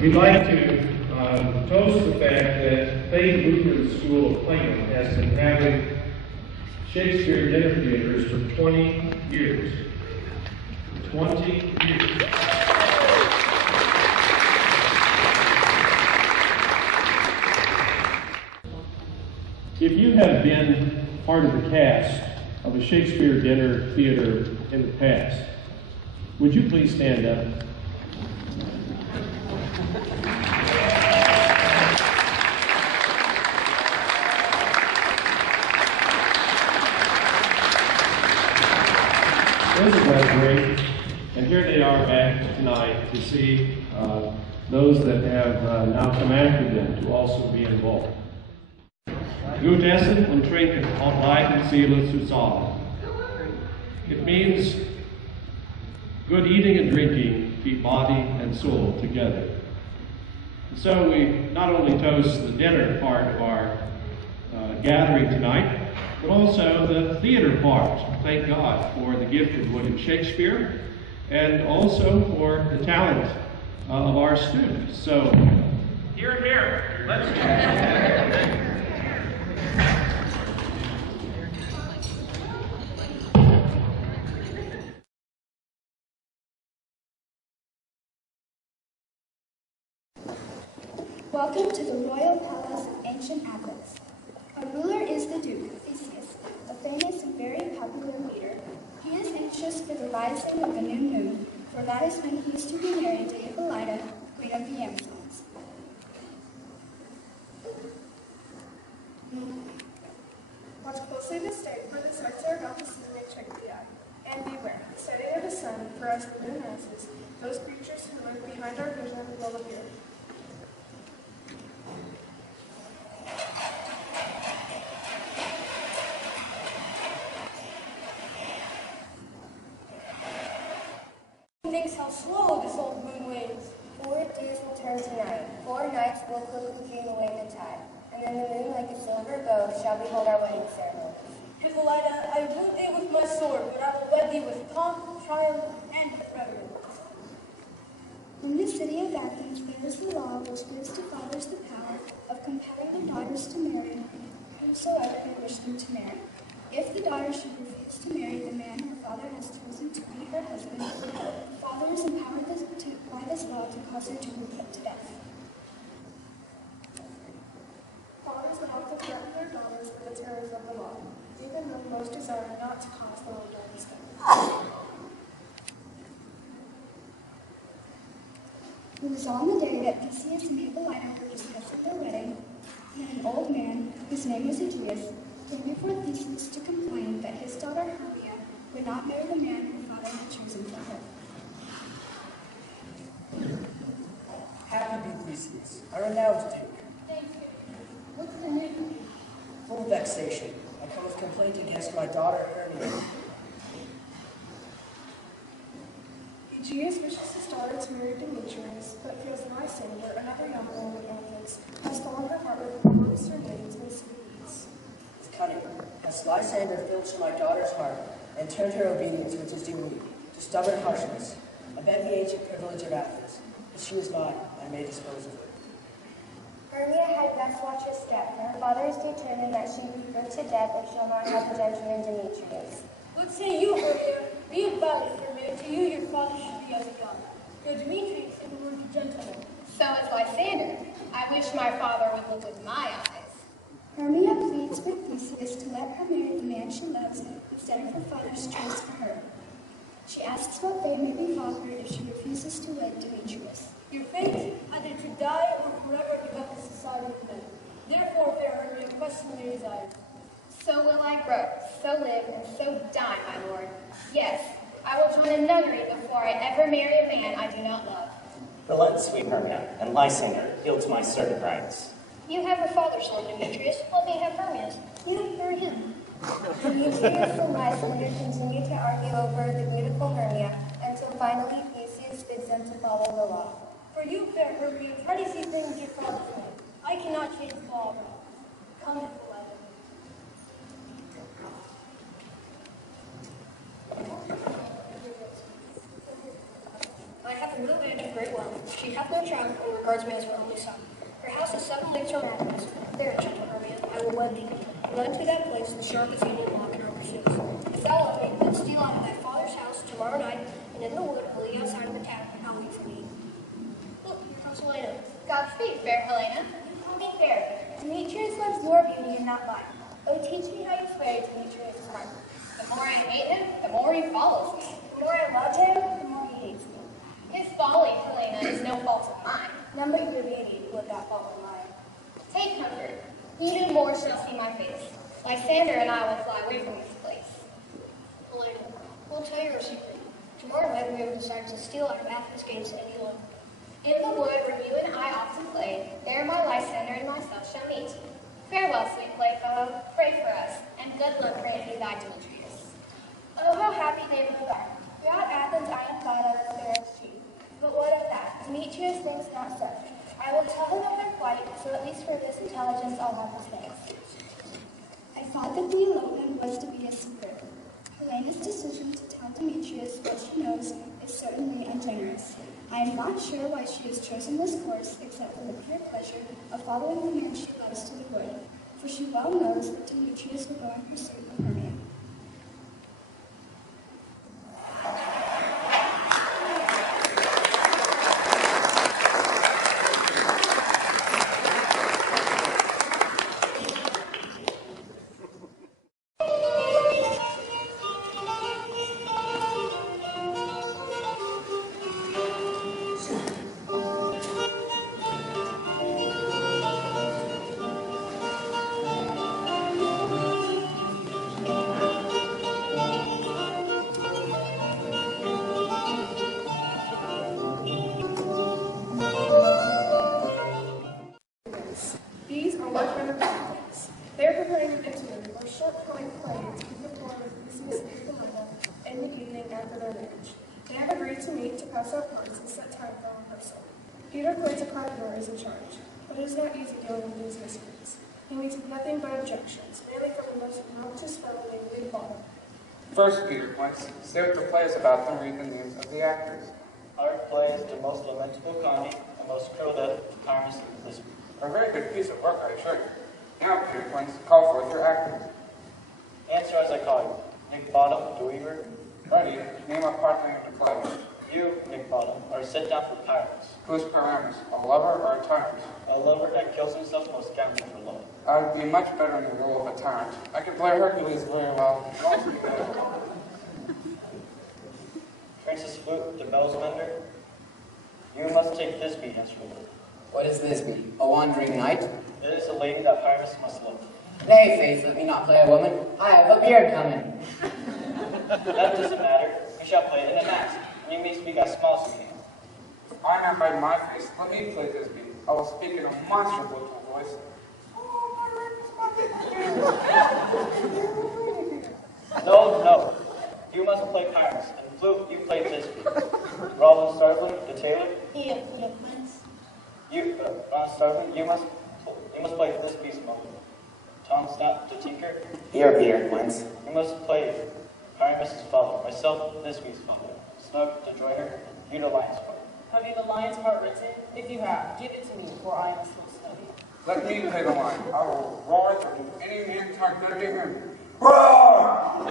We'd like to toast the fact that Faith Lutheran School of Plano has been having Shakespeare dinner theaters for 20 years. 20 years. If you have been part of the cast of a Shakespeare dinner theater in the past, would you please stand up? Isn't that great? And here they are back tonight to see those that have now commanded them to also be involved. Gut essen und trinken, auf Leib und Seele zusammen. It means good eating and drinking keep body and soul together. So we not only toast the dinner part of our gathering tonight, but also the theater part. Thank God for the gift of William Shakespeare and also for the talent of our students. So, here, here, let's go. Welcome to the royal palace of ancient Athens. Our ruler is the Duke, Theseus, a famous and very popular leader. He is anxious for the rising of the new moon, for that is when he is to be married to Hippolyta, queen of the Amazons. Watch closely this day, for the sights are about to see may trick the eye. And beware, the setting of the sun, for as the moon rises, those creatures who lurk behind our vision will appear. Thinks how slow this old moon waves. 4 days will turn to night. 4 nights will quickly dream away the tide. And then the moon, like a silver bow, shall behold our wedding ceremony. Hippolyta, I wound thee with my sword, but I will wed thee with pomp, triumph, and reverence. In the city of Athens, there is the law which gives to fathers the power of compelling their daughters to marry whomsoever they wish them to marry. If the daughter should refuse to marry the man her father has chosen to be her husband, the father is empowered by this law to cause her to be put to death. Fathers will have to threaten their daughters with the terrors of the law, even though most desire not to cause the little girls death. It was on the day that Theseus and Hippolyta were discussing their wedding, when an old man, whose name was Aegeus, came before Theseus to complain that his daughter Hermia would not marry the man her father had chosen for her. Happy be Theseus, I renounce take. Thank you. What's the news? Full vexation, I come with complaint against my daughter Hermia. Aegeus wishes his daughter to marry Demetrius, but feels Lysander, another young woman in Athens, has fallen her heart with amongst her days may see peace. With cunning, has Lysander filched my daughter's heart and turned her obedience, which is due me, to stubborn harshness. I beg the ancient privilege of Athens, but she is mine, I may dispose of her. Hermia had best watch her step, for her father is determined that she be put to death if she'll not have the gentleman Demetrius. What say you, Hermia? Be it valid, Hermia, to you your father should be as a god. Your Demetrius is a word to gentleman. So is Lysander. I wish my father would look with my eyes. Hermia pleads with Theseus to let her marry the man she loves instead of her father's choice for her. She asks what fate may befall her if she refuses to wed Demetrius. Your fate, either to die or forever give up the society of men. Therefore, fair Hermia, question your desires. So will I grow, so live, and so die, my lord. Yes, I will join a nunnery before I ever marry a man I do not love. Relent, sweet Hermia, and Lysander yields my certain rights. You have your father's sword, Demetrius. Let me have Hermia's. You marry him. Demetrius and Lysander continue to argue over the beautiful Hermia until finally Theseus bids them to follow the law. For you, fair Hermia, try to see things your father's way. I cannot change the law. Come, Hippolyta. I have a little bit of as well. She hath no child, and regards me as her only son. Her house is 7 leagues from Athens. There, gentle Hermia, I will wed thee. And unto that place the sharp is eating lock and overseas. If thou love me, then steal out of thy father's house tomorrow night, and in the wood will lay outside of the tavern, and I'll wait for thee. Look, here comes Helena. Godspeed, fair Helena. Be fair. Demetrius loves your beauty and not mine. Oh, teach me how you slay Demetrius' heart. The more I hate him, the more he follows me. The more I love him, the more he hates me. His folly, Helena, is no fault of mine. None but your beauty would that fall in mine. Take comfort. He no more shall see my face. Lysander and I will fly away from this place. Helena, we'll tell you our secret. Tomorrow night we have decided to steal out of Athens gates and Elon. In the wood where you and I often played, there my Lysander and myself shall meet. Farewell, sweet playfellow. Pray for us, and good luck grant thee thy Demetrius. Oh, how happy they both are. Throughout Athens I am thought of as fair as she. But what of that? Demetrius thinks not so. I will tell him of their plight, so at least for this intelligence I'll have his thanks. I thought that the elopement was to be a secret. Helena's decision to tell Demetrius what she knows is certainly ungenerous. I am not sure why she has chosen this course except for the pure pleasure of following the man she loves to the wood, for she well knows that Demetrius will go in pursuit of Hermia. These are workmen of Athens. They are preparing an interlude or short comic play to be performed with Theseus and Philomela in the evening after their marriage. They have agreed to meet to pass out parts and set time for rehearsal. Peter Quaid's carpenter is in charge, but it is not easy dealing with these miscreants. He meets with nothing but objections, mainly from the most obnoxious fellow named Big Bottom. First, Peter points, say what the play is about, then read the names of the actors. Our play is the most lamentable comedy, the most cruel death of Tyrus and Elizabeth. A very good piece of work, I assure you. Now, Peter points, call forth your actors. Answer as I call you. Nick Bottom, the weaver. Ready, name a part name of the play. You, Nick Bottom, are set down for Pyramus, Who is Pyramus, a lover or a tyrant? a lover that kills himself most gallantly for love. I would be much better in the role of a tyrant. I can play Hercules very well, and also be good. Princess Flute, the bells mender. You must take Thisbe as your lord. What is this be? A wandering knight? It is a lady that Pyramus must love. Nay, faith, let me not play a woman. I have a beard coming. That doesn't matter. You shall play it in a mask, and you may speak as small as you can. If I not hide my face, let me play this beat. I will speak in a monster vocal voice. No. You must play Pyramus, and Flute, you play Thisbe. Roland Starveling, the tailor. Here, Prince. Ron Starveling, you must play Thisbe's mother. Tom Snap, the tinker. Here, Peter Quince. You must play Pyramus' father, myself, Thisbe's father. Snug, the joiner, you the lion's heart. Have you the lion's heart written? If you have, give it to me, for I must still study. Let me play the line. I will roar through any man talk good to him. Roar!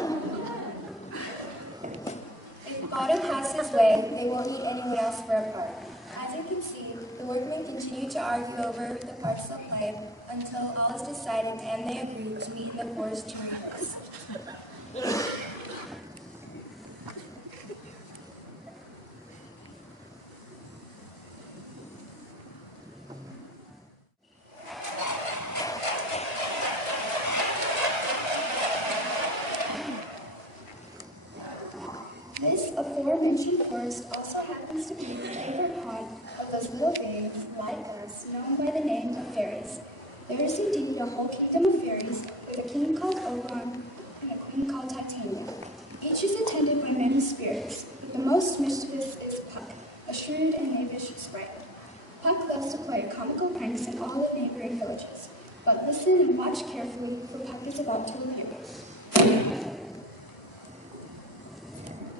If Bottom has his way, they won't need anyone else for a part. As you can see, the workmen continue to argue over the parts they'll play until all is decided and they agree to meet in the forest to rehearse. This aforementioned forest also happens to be the favorite haunt of those little babes, like us, known by the name of fairies. There is indeed a whole kingdom of fairies, with a king called Oberon and a queen called Titania. Each is attended by many spirits, but the most mischievous is Puck, a shrewd and knavish sprite. Puck loves to play comical pranks in all the neighboring villages, but listen and watch carefully, for Puck is about to appear.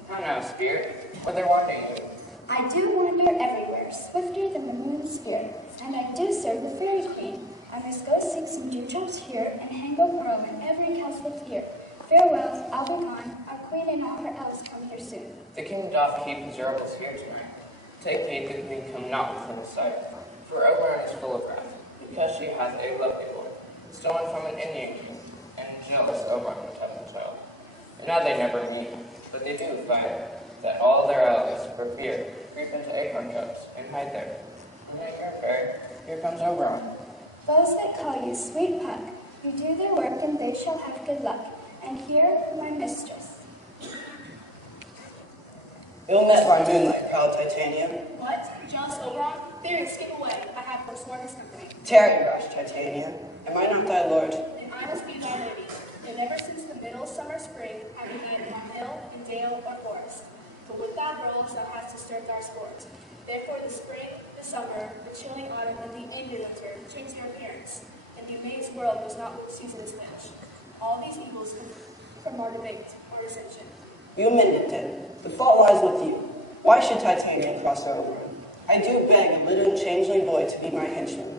Come now, spirit. Whither wander you? I do wander everywhere, spirit, and I do serve the fairy queen. I must go seek some dewdrops here, and hang a pearl in every castle here. Farewell, I'll be gone. Our queen and all her elves come here soon. The king doth keep his oracles here tonight. Take heed the queen come not within sight, for Oberon is full of wrath, because she hath a lovely boy, stolen from an Indian king, and jealous Oberon would have the child. And now they never meet, but they do find that all their elves, for fear, creep into acorn cups and hide there. And then here comes Oberon. Those that call you sweet Puck, you do their work and they shall have good luck. And here, my mistress. Ill met by moonlight, proud Titania. What? Jealous Oberon? There, skip away. I have forsworn his company. Tarry, rash Titania. Am I not thy lord? And I must be thy lady. And ever since the middle summer spring, have we been in hill, in dale, or forest. But with thy rolls thou hast disturbed our sport. Therefore the spring, the summer, the chilling autumn, and the Indian winter changed their appearance, and the amazed world was not what season is finished. All these evils come from our debate or dissension. You amend it then. The fault lies with you. Why should Titania cross over? I do beg a little changeling boy to be my henchman.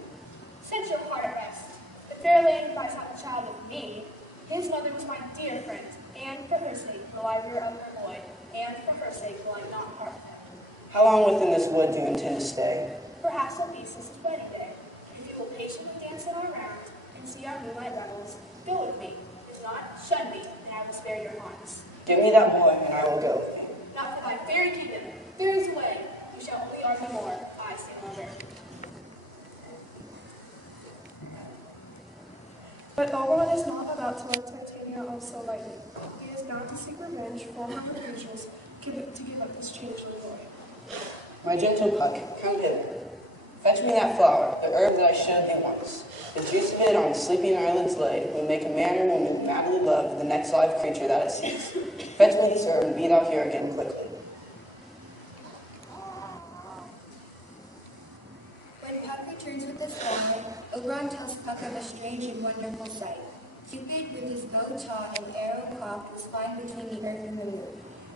Set your heart at rest. The fair lady buys not a child of me. His mother was my dear friend, and for her sake will I rear up her boy, and for her sake will I not part with him. How long within this wood do you intend to stay? Perhaps at least this wedding day. If you will patiently dance in our round and see our moonlight revels, go with me. If not, shun me, and I will spare your haunts. Give me that boy, and I will go with you. Not for thy fairy kingdom. There is a way. You shall only argue more. I say mother. But Oberon is not about to let Titania off so lightly. He is bound to seek revenge for her creatures to give up this changeling boy. My gentle Puck, come hither. Fetch me that flower, the herb that I showed thee once. The juice of it on sleeping eyelids laid will make a man or woman madly love the next live creature that it sees. Fetch me this herb and be thou here again quickly. When Puck returns with this flower, Oberon tells Puck of a strange and wonderful sight. Cupid, with his bow taut and arrow cocked, was flying between the earth and the moon.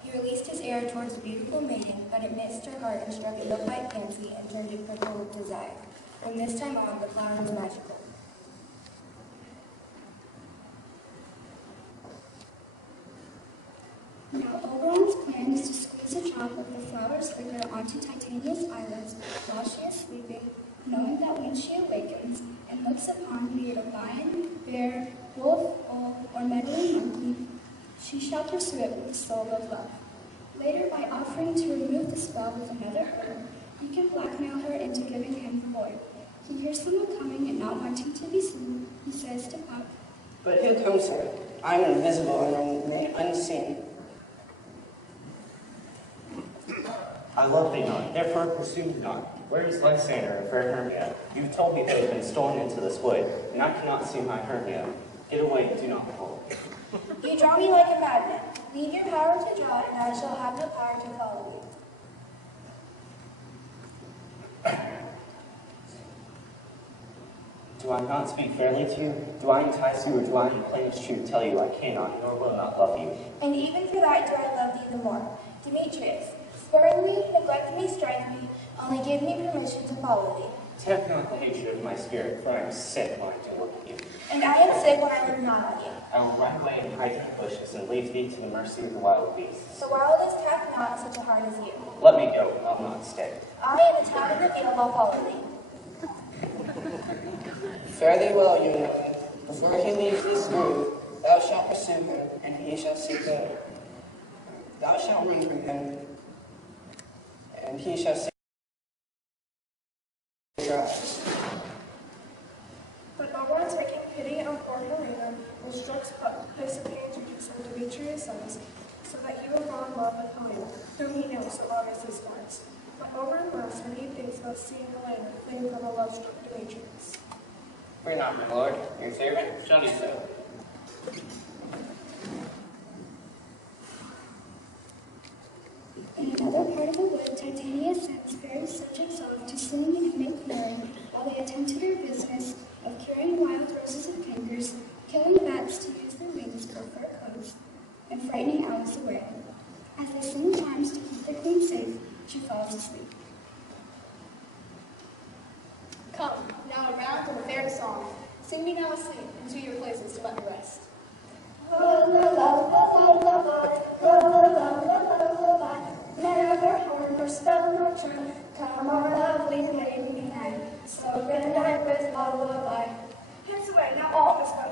He released his arrow towards the beautiful maiden, but it missed her heart and struck a milk-white pansy and turned it purple with desire. From this time on, the flower was magical. Now, Oberon's plan is to squeeze a drop of the flower's liquor onto Titania's eyelids while she is sleeping, knowing that when she awakens and looks upon be it a lion, bear, wolf, owl, or meddling monkey, she shall pursue it with the soul of love. Later, by offering to remove the spell with another herb, he can blackmail her into giving him the boy. He hears someone coming and not wanting to be seen, he says to Puck, But who comes here? I am invisible and remain unseen. I love thee not, therefore pursue me not. Where is Lysander and fair Hermia? You've told me they have been stolen into this wood, and I cannot see my Hermia. Get away, do not follow. You draw me like a magnet. Leave your power to draw, and I shall have no power to follow you. Do I not speak fairly to you? Do I entice you, or do I in plainest truth tell you I cannot nor will not love you? And even for that do I love thee the more. Demetrius, spurn me, neglect me, strike me, only give me permission to follow thee. Tempt not the hatred of my spirit, for I am sick when I do look at you. And I am sick when I look not on you. I will run away and hide in the bushes and leave thee to the mercy of the wild beasts. The wildest hath not such a heart as you. Let me go, I'll not stay. I in the town of the field will follow thee. Fare thee well, young man. Before he leaves this grove, thou shalt pursue him, and he shall seek thee. Thou shalt run from him, and he shall seek your eyes. But Oberon, taking pity on poor Helena, instructs Puck to place a page into some Demetrius' sons, so that he will fall in love with Helena, whom he knows so long as his wives. But Oberon laughs when he thinks about seeing Helena flee from a love-struck Demetrius. Fear not, my lord. Your servant shall do so. In another part of the wood, Titania sends various subjects off to sing and make merry while they attend to their business of curing wild roses of cankers, killing bats to use their wings for fur coats, and frightening owls away. As they sing chimes to keep the queen safe, she falls asleep. strong. Sing me now a sing, and to your places to let me rest. Never harm or spell nor charm, come our lovely lady night. So good night with lullaby. Hands away, now all this way.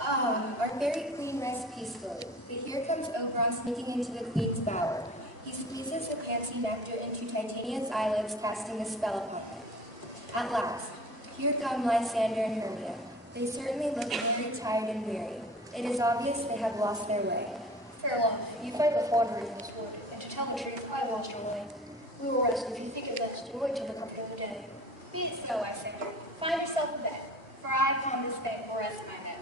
Ah, our fairy queen rests peacefully, but here comes Oberon sneaking into the queen's bower. He squeezes the fancy nectar into Titania's eyelids, casting a spell upon her. At last, here come Lysander and Hermia. They certainly look very tired and weary. It is obvious they have lost their way. Farewell. You fight with wanderers in this wood, and to tell the truth, I have lost your way. We will rest if you think it best, and wait till the coming of the day. Be it so, Lysander. Find yourself a bed, for I upon this bed will rest my head.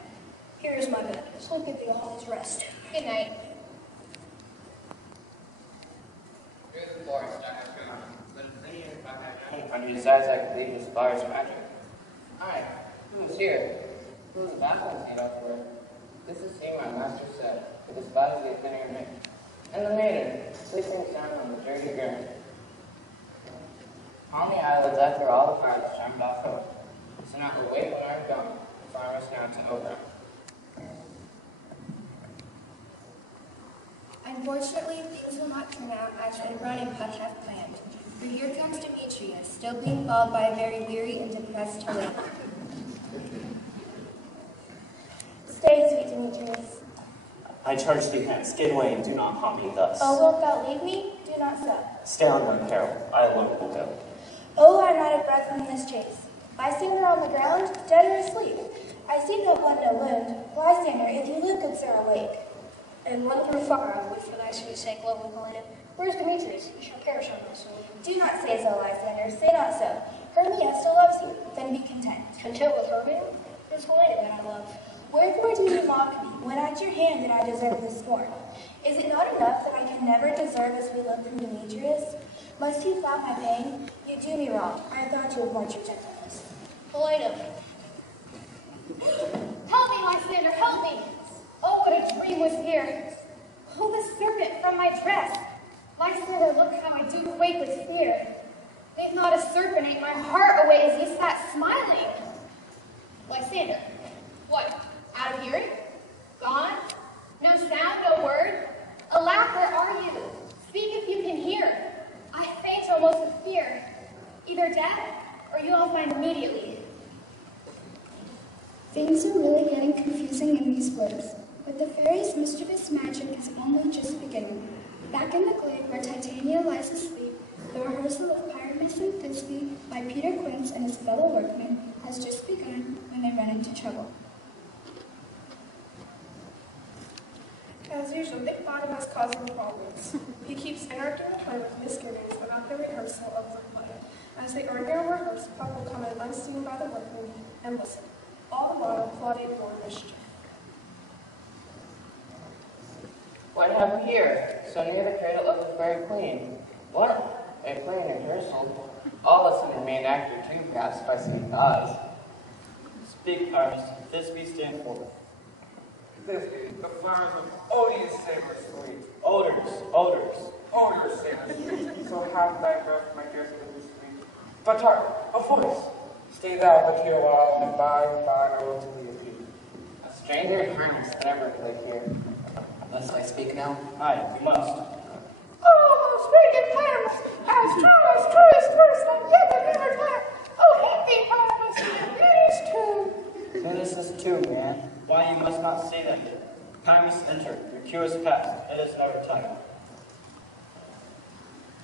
Here is my bed, so give thee a hall's rest. Good night. Through the forest I have gone, but many if I had known under his eyes I could leave his fire's magic. Aye, who is here? Who is baffled me up for? This is he my master said, it is body the thinner me. And the maiden, sleeping sound on the dirty ground. On the eyelids after all the fires chimed off home. So now await when I am gone, the fire is now to over. Unfortunately, things will not turn out as Oberon and Puck have planned. For here comes Demetrius, still being followed by a very weary and depressed Helena. Stay, sweet Demetrius. I charge thee hence, get away and do not haunt me thus. Oh, wilt thou leave me? Do not so. Stay on thy peril, I alone will go. Oh, I am out of breath in this chase. Lysander on the ground, dead or asleep. I see no blood, no wound. Lysander, if you live, good sir, awake. And run through fire, I would for thy sweet sake, lovely Helena. Where's Demetrius? He shall perish on my soul. Do not say so, Lysander, say not so. Hermia still loves you, then be content. Content with Hermia? It is Helena that I love. Wherefore do you mock me, when at your hand did I deserve this scorn? Is it not enough that I can never deserve as we look from Demetrius? Must you flout my pain? You do me wrong. I thought you would want your gentleness. Helena. Help me, Lysander, help me! Oh, what a dream was here! Pull the serpent from my dress! Lysander, look how I do quake with fear. If not a serpent ate my heart away as he sat smiling. Lysander, what? Out of hearing? Gone? No sound, no word? Alack, where are you? Speak if you can hear. I faint almost with fear. Either death, or you will find immediately. Things are really getting confusing in these woods, but the fairies' mischievous magic is only just beginning. Back in the glade where Titania lies asleep, the rehearsal of Pyramus and Thisbe by Peter Quince and his fellow workmen has just begun when they run into trouble. As usual, Big Bottom is causing problems. He keeps interrupting the play with misgivings about the rehearsal of the play. As they argue and rehearse, Puck will come in unseen by the workmen and listen, all the while plotting more mischief. What have we here? So near the cradle of the fairy queen. What? A play in rehearsal? All listen to remain actor too, perhaps by seeing eyes. Speak, Pyramus. Thisbe stand forth. This is the flowers of odious savor sweet. Odors, odors. Odors savor sweet. So have thy breath, my dear sweet. But hark, a voice. Stay thou but here a while, and by and by I will to thee appear. A stranger harness that ever played here. Must I speak now? Aye, you must. Oh, speak in Pyramus, as true as first I never declare. Oh, hate thee, Pyramus, and these two. Who this is too, man? Why you must not say them? Time is entered, your cue is past, it is never time.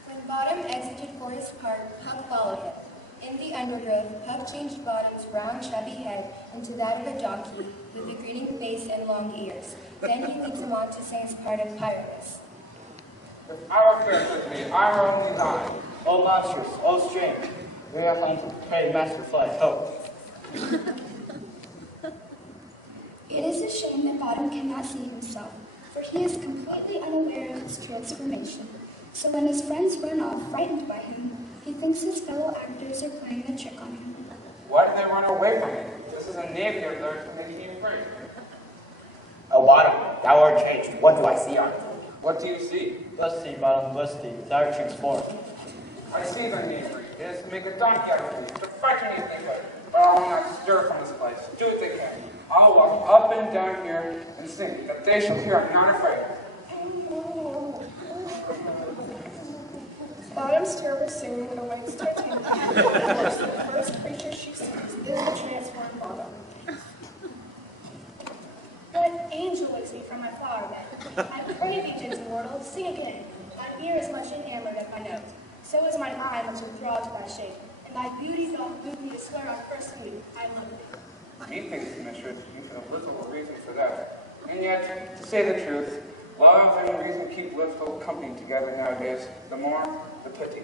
When Bottom exited for his part, Puck followed him. In the undergrowth, Puck changed Bottom's round, chubby head into that of a donkey, with a grinning face and long ears. Then he leads him on to sing his part of Pyramus. If our fair with me, I were only thine. O monstrous, O strange, we are hunted, pray master flight, hope. It is a shame that Bottom cannot see himself, for he is completely unaware of his transformation. So when his friends run off, frightened by him, he thinks his fellow actors are playing a trick on him. Why did they run away from me? This is a navy of theirs to make me free. O Bottom, thou art changed. What do I see on thee? What do you see? Bless thee, Bottom, bless thee, thou art transformed. I see the navy, is to make a donkey out of me, to frighten these people. But I will not stir from this place. Do what they can. I'll walk up and down here and sing, that they shall hear I'm not afraid. Bottom's terrible singing awakes Titania. The first creature she sees is the transformed Bottom. What angel wakes me from my flower bed? I pray thee, gentle mortal, sing again. Thine ear is much enamored of my note. So is mine eye much enthralled to thy shape. And thy beauty doth move me to swear on first meeting, I love thee. Methinks, mistress, you have little reason for that. And yet, to say the truth, love and reason keep little company together nowadays. The more, the pity.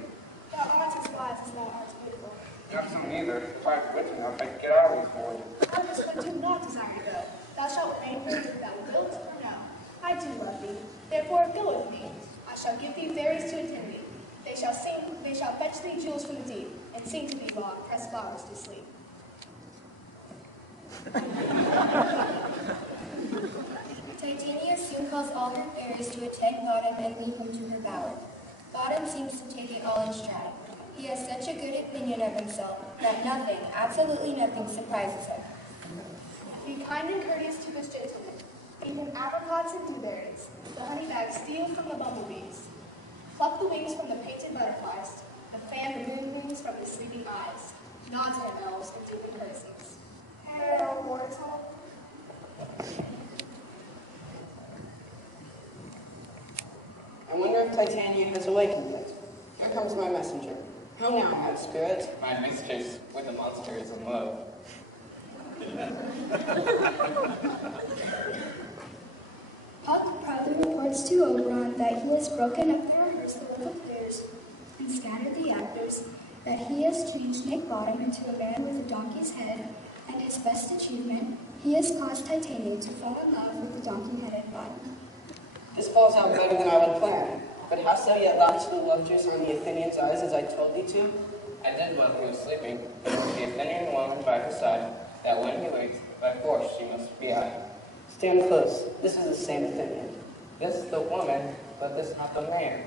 Thou art as wise as thou art beautiful. Not so neither. If I have wit enough, I could get out of these boys. I just do not desire to go. Thou shalt remain here if thou wilt or no. I do love thee. Therefore go with me. I shall give thee fairies to attend thee. They shall fetch thee jewels from the deep, and sing to thee while I press flowers to sleep. Titania soon calls all her fairies to attend Bottom and lead him to her bower. Bottom seems to take it all in stride. He has such a good opinion of himself that nothing, absolutely nothing, surprises him. Be kind and courteous to his gentlemen. Give him apricots and blueberries. The honey bag steal from the bumblebees. Pluck the wings from the painted butterflies, and fan the moon wings from the sleeping eyes. Nod to him, elves, and do him courtesies. Hail, mortal. I wonder if Titania has awakened yet. Here comes my messenger. How now, my spirit? My mistress with the monster is in love. Puck proudly reports to Oberon that he has broken up the rehearsal of the players and scattered the actors, that he has changed Nick Bottom into a man with a donkey's head, and his best achievement, he has caused Titania to fall in love with the donkey-headed Bottom. This falls out better than I would plan. But hast thou yet launched the love juice on the Athenian's eyes as I told thee to? I did while he was sleeping, but the Athenian woman by his side, that when he wakes, by force she must be I. Stand close. This is the same Athenian. This the woman, but this not the man.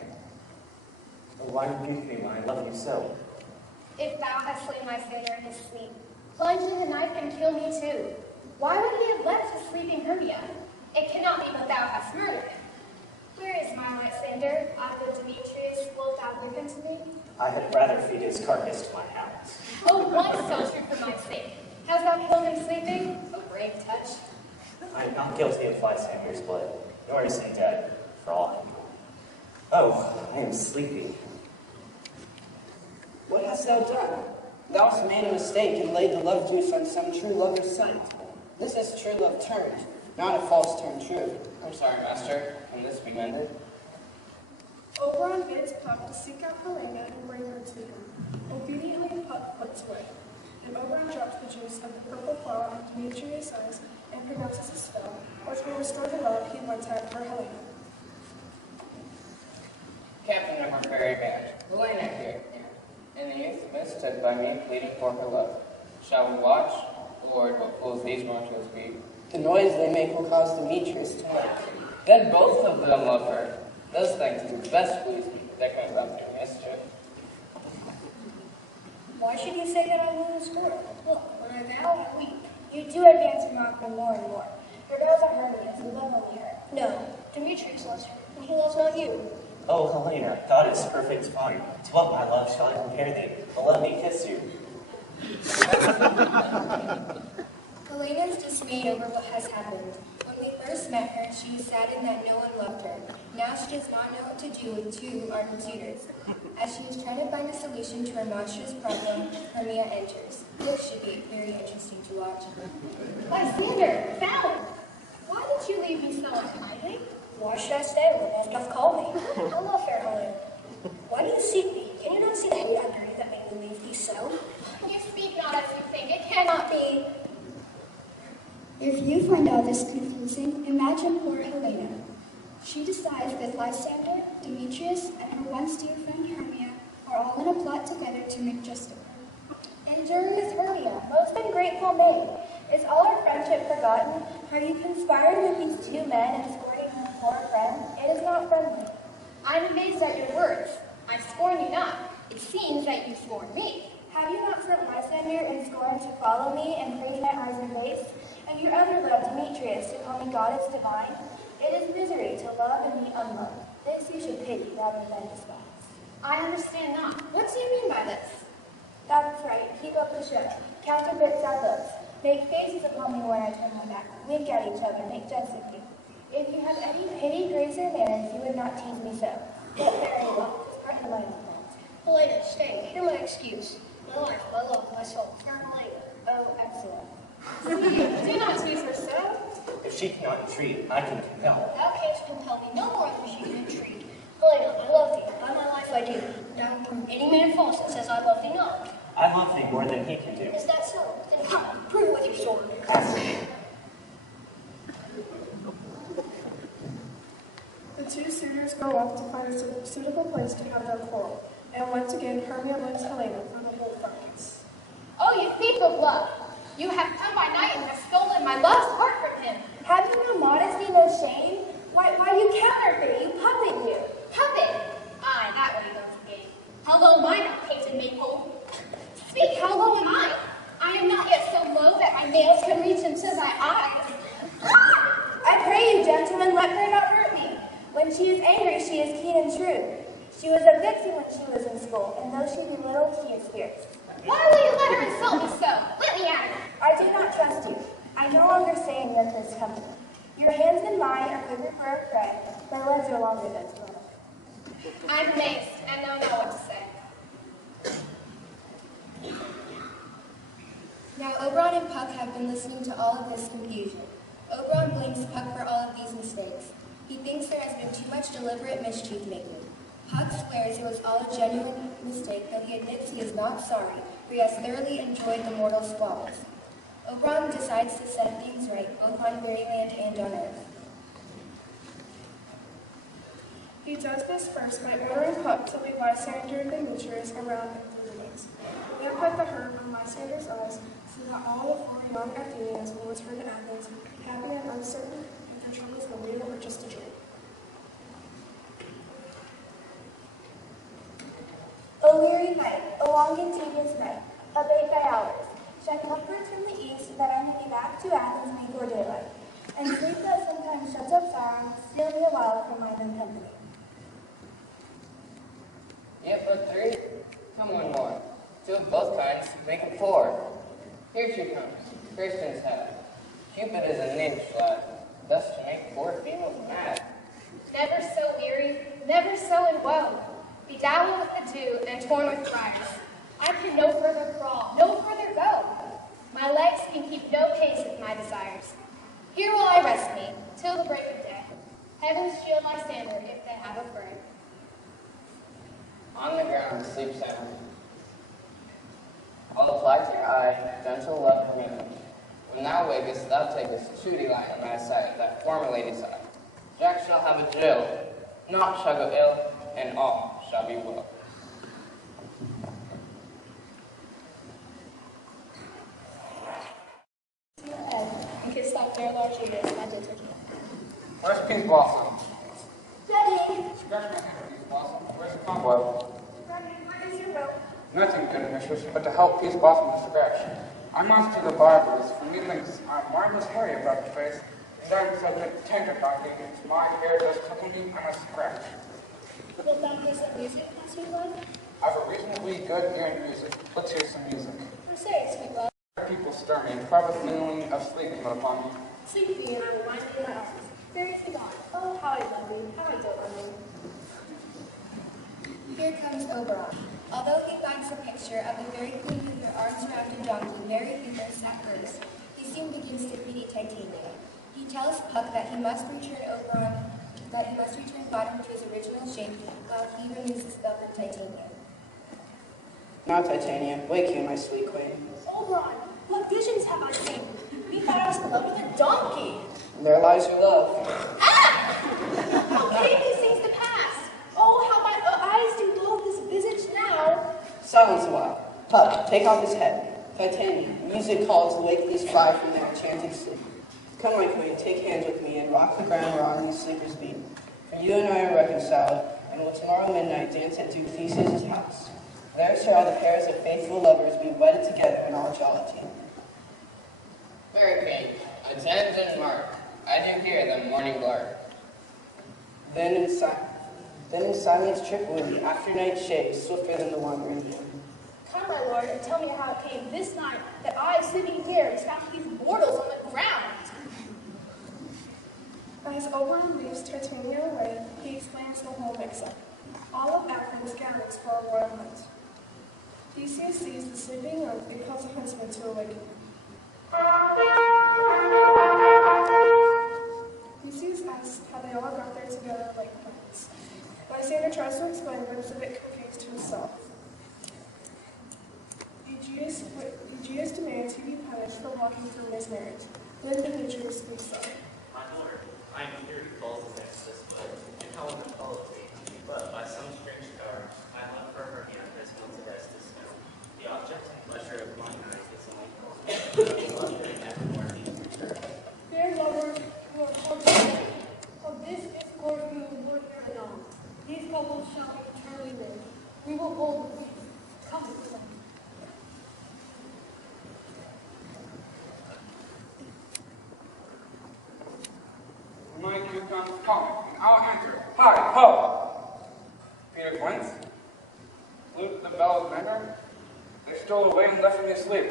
Oh, why rebuke me when I love you so? If thou hast slain my sailor in his sleep, plunge in the knife and kill me too. Why would he have left his sleeping Hermia? It cannot be but thou hast murdered him. Where is my Lysander? I good Demetrius, wilt thou give him to me? I had rather feed his carcass to my hounds. Oh, once so true for my sake. Hast thou killed him sleeping? A brave touch. I am not guilty of Lysander's blood, nor is he dead, for all I know. Oh, I am sleepy. What hast thou done? Thou hast made a mistake and laid the love juice on some true lover's sight. This is true love turned, not a false turn true. I'm sorry, master. Can this be mended? Oberon bids Puck to seek out Helena and bring her to him. Obediently, Puck puts away, and Oberon drops the juice of the purple flower on Demetrius' eyes and pronounces a spell, which will restore the love he once had for Helena. Captain of our fairy band, Helena here, and the youth mistook by me pleading for her love. Shall we watch? Lord, what fools these mortals be. The noise they make will cause Demetrius to wake. Then both of them love her. Those things do best please me. That kind of nothing mischief. Why should you say that I will score? Look, when I vow, I weep. You do advance and mock me more and more. Your vows are Hermia's, you love only her. No, Demetrius loves her, and he loves not you. Oh, Helena, God is perfect fun. To what, my love, shall I compare thee? But let me kiss you. Helena is dismayed over what has happened. When we first met her, she was saddened that no one loved her. Now she does not know what to do with two ardent suitors. As she is trying to find a solution to her monstrous problem, Hermia enters. This should be very interesting to watch. Lysander, found! Why did you leave me so unhiding? Why should I stay when death doth call me? Hello, fair Helena. Why do you seek me? Can you not see the hate under you that made me leave thee so? You speak not as you think. It cannot be. If you find all this confusing, imagine poor Helena. She decides that Lysander, Demetrius, and her once dear friend Hermia are all in a plot together to make just of her. Injurious Hermia, most ungrateful maid, is all our friendship forgotten? Are you conspiring with these two men and escorting her poor friend? It is not friendly. I'm amazed at your words. I scorn you not. It seems that you scorn me. Have you not sent Lysander and Scorn to follow me and praise my eyes and face? And your other love, Demetrius, to call me goddess divine? It is misery to love and be unloved. This you should pity rather than despise. I understand not. What do you mean by this? That's right. Keep up the show. Counterfeit sad looks. Make faces upon me when I turn my back. Wink at each other. Make jest of me. If you have any pity, grace, or manners, you would not tease me so. But very well. Pardon my offense. Helena, stay. Hear my excuse. My life, my love, my soul. Fair Helena. Oh, excellent. Do not tease her so. If she cannot entreat, I can compel. Thou canst compel me no more than she can entreat. Helena, I love thee. By my life I do. Thou prove any man false that says I love thee not. I love thee more than he can do. Is that so? Then come, prove with your sword. The two suitors go off to find a suitable place to have their quarrel, and once again Hermia blames Helena for the whole fracas. Oh, you thief of love! You have come by night and have stolen my love's heart from him. Have you no modesty, no shame? Why you counterfeit? You puppet you. Puppet! Aye, that one you don't forget. How low am I now, painted maypole? Speak, how low am I? I am not yet so low that my nails can reach into thy eyes. I pray you, gentlemen, let her not hurt me. When she is angry, she is keen and shrewd. She was a vixen when she was in school, and though she be little, she is fierce. Why will you let her insult me so? Let me at her. I do not trust you. I no longer stay in Yoko's company. Your hands and mine are quicker for a prey. My legs are longer than Plano. I'm amazed and don't know what to say. Now Oberon and Puck have been listening to all of this confusion. Oberon blames Puck for all of these mistakes. He thinks there has been too much deliberate mischief making. Puck swears it was all a genuine mistake, though he admits he is not sorry, for he has thoroughly enjoyed the mortal squabbles. Oberon decides to set things right, both on fairyland and on Earth. He does this first by ordering Puck to lead Lysander and Demetrius around in the woods. Then put the hurt on Lysander's eyes so that all the 4 young Athenians will return to Athens, happy and uncertain if their troubles were real or just a dream. O weary night, a long and tedious night, abate thy hours. Shine upwards from the east, that I may be back to Athens before daylight. And sleep that sometimes shuts up sorrow, steal me a while from mine own company. Yet but 3? Come one more. 2 of both kinds make it 4. Here she comes, Christian's head. Cupid is a knavish lad, thus to make 4 females mad. Never so weary, never so in woe, bedoubled with the dew and torn with briars. I can no further crawl, no further go. My legs can keep no pace with my desires. Here will I rest me, till the break of day. Heavens shield my standard if they have a friend. On the ground sleep sound. I'll apply to your eye, gentle love of me. When thou wakest, thou takest true delight in thy sight, that former lady's eye. Jack shall have a jill, naught shall go ill, and all shall be well. And kiss that fair large ears, my dear. Where's Pink Blossom? Daddy! Scratch my head, Peace Blossom. Where's the cobweb? Daddy, what is your rope? Nothing, good mistress, but to help Peace Blossom to scratch. I must do the barber's, for methinks a marvelous hairy about the face, and I'm so good tender by things, my hair does tickle me, I must scratch. Wilt thou hear some music, my sweet love? I've a reasonably good ear in music. Let's hear some music. For say, sweet love. People stir me, for the feeling of sleep come upon me. Sleep thee, and I will wind thee in my arms. Fairies be gone. Oh, how I love thee, how I dote on thee. Here comes Oberon. Although he finds the picture of the very queen with her arms around her donkey very humorous at first, he soon begins to pity Titania. He tells Puck that he must return Bottom to his original shape while he removes the spell from Titania. Now, Titania, wake you, my sweet queen. Oberon, what visions have I seen? Methought I was in love with a donkey. There lies your love. Ah! How came these things to pass? Oh, how my eyes do loathe this visage now. Silence a while. Puck, take off his head. Titania, music calls to wake these 5 from their enchanted sleep. Come, my queen, take hands with me and rock the ground whereon these sleepers be. For you and I are reconciled, and and will tomorrow midnight dance at Duke Theseus' house. There shall the pairs of faithful lovers be wedded together in all jollity. Fair king, attend and mark. I do hear the morning lark. Then in silence trip wind, after night shades, swifter than the wandering wind. Come, my lord, and tell me how it came this night that I, sitting here, found these mortals on the ground. As Oberon leaves Titania away, he explains the whole mix-up. All of Athens gathers for a royal hunt. Theseus sees the sleeping oak and calls a huntsman to awaken. Theseus asks how they all got there together like plants. Lysander tries to explain, but is a bit confused himself. Aegeus demands he be punished for walking through his marriage. Then Demetrius speaks up. My lord, I am here to call against this way, and how it follow me. But by some strange power, I love for her hand as well to rest this stone. The object and pleasure of my night is only love and evermore needs return. Dear lover, you are called together. Of this discord we will work here anon. These couples shall eternally live. We will hold the peace. Come with them. My comes calling, and I'll answer. Hi, ho! Peter Quince? Luke the Bell's member? They stole away and left me asleep.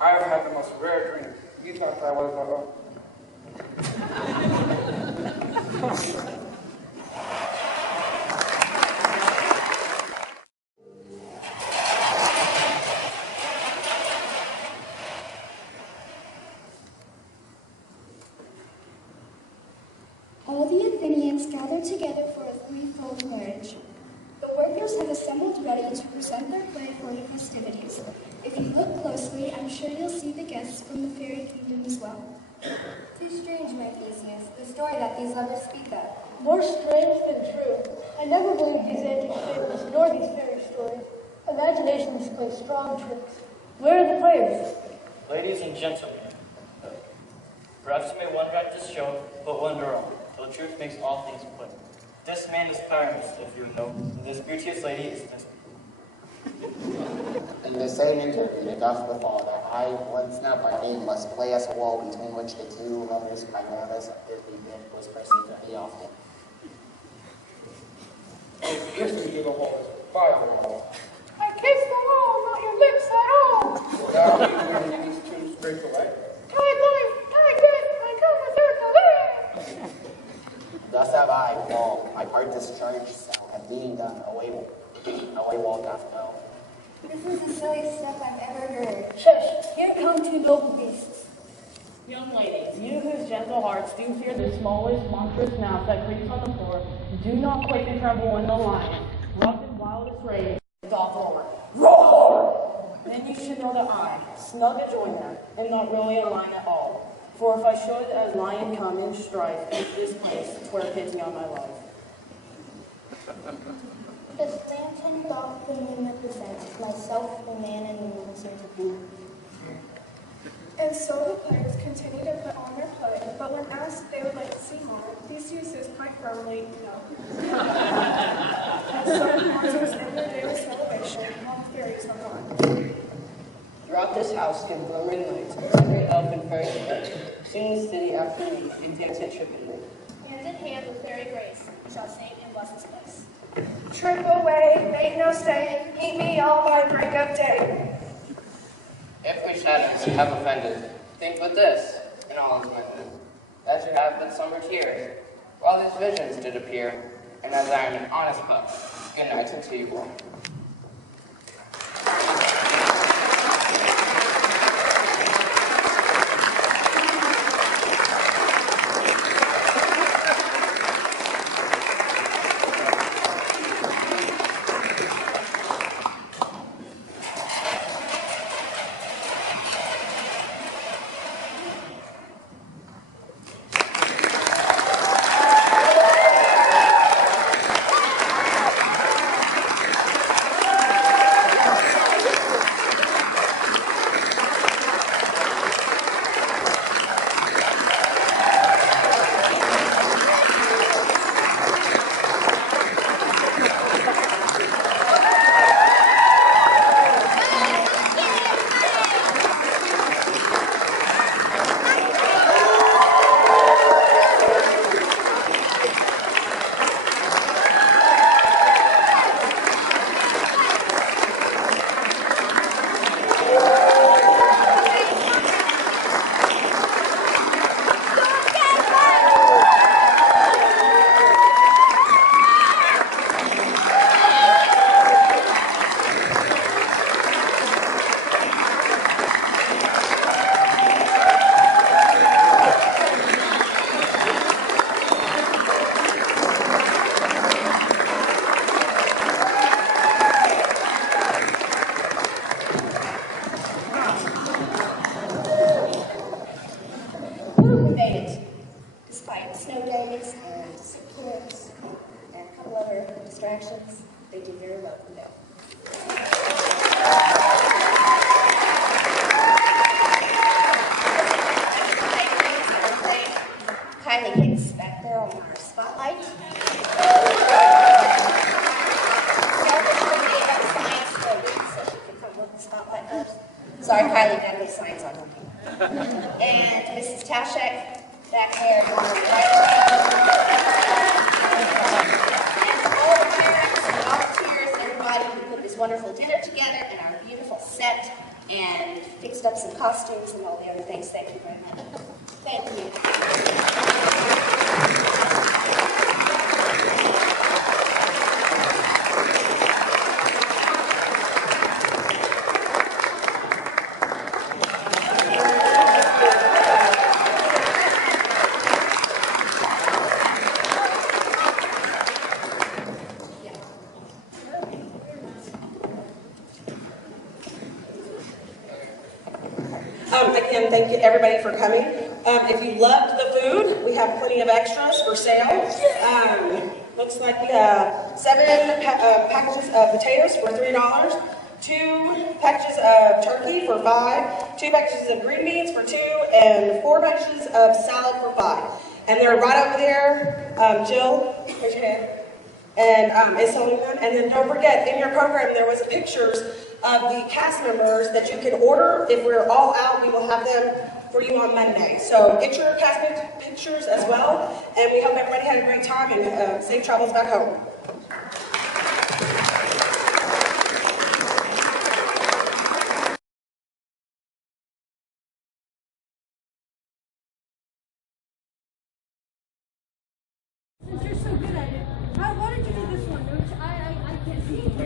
I have had the most rare dream. You thought I was All the Athenians gathered together for a threefold marriage. The workers have assembled ready to present their play for the festivities. If you look closely, I'm sure you'll see the guests from the fairy kingdom as well. Too strange, my Theseus, the story that these lovers speak of. More strange than true. I never believed these antique fables nor these fairy stories. Imaginations play strong tricks. Where are the players? Ladies and gentlemen, perhaps you may wonder at this show, but wonder on, till the truth makes all things plain. This man is Pyramus, if you know, and this beauteous lady is this. In the same interview, it doth befall that I, once not by name, must play us a wall between which the two lovers, Pyramus and Disney bid, was perceived to be often. Listen to the whole firewall. I kissed the wall, not your lips at all. Now you learn these two straight away. Kind life, kind death, I come with her to live. Thus have I, wall, my part discharged, so have being done, away wall doth go. This is the silliest stuff I've ever heard. Shush, here come two noble beasts. Young ladies, you whose gentle hearts do fear the smallest monstrous mouse that creeps on the floor, do not quake and tremble when the lion, rough in wildest rage, doth roar. Roar! Then you should know that I, snug a joiner, am not really a lion at all. For if I should as lion come in strife in this place, 'twere pity on my life. The phantom thought the moon represents myself, the man, and the moon seem to be. And so the players continue to put on their play, but when asked if they would like to see more, Theseus is quite firmly no. And so the monsters end their daily celebration, while the fairies are gone. Throughout this house give glimmering lights, every elf and fairy spring, sing the city after me, and dance it trippingly. Hand in hand with fairy grace, shall sing and bless this place. Trip away, make no stay, meet me all by break of day. If we shadows have offended, think with this, and all is mended, that you have Midsummer tears, while these visions did appear, and as I am an honest pup, good night unto you all. they did very well from there. Kylie Hicks back there on our spotlight. Sorry, Kylie, none of the signs on working. And Mrs. Tashek back there on our right. And all the parents and volunteers, everybody who put this wonderful dinner together and our beautiful set and fixed up some costumes and all the other things. Thank you very much. Thank you. Again, thank you everybody for coming. If you loved the food, we have plenty of extras for sale. Looks like we have 7 packages of potatoes for $3, 2 packages of turkey for $5, 2 packages of green beans for $2, and 4 packages of salad for $5. And they're right over there. Jill, raise your hand. And is selling them. And then don't forget, in your program there was pictures of the cast members that you can order. If we're all out, we will have them for you on Monday. So get your cast pictures as well. And we hope everybody had a great time and safe travels back home. Since you're so good at it, why did you do this one? I can't see.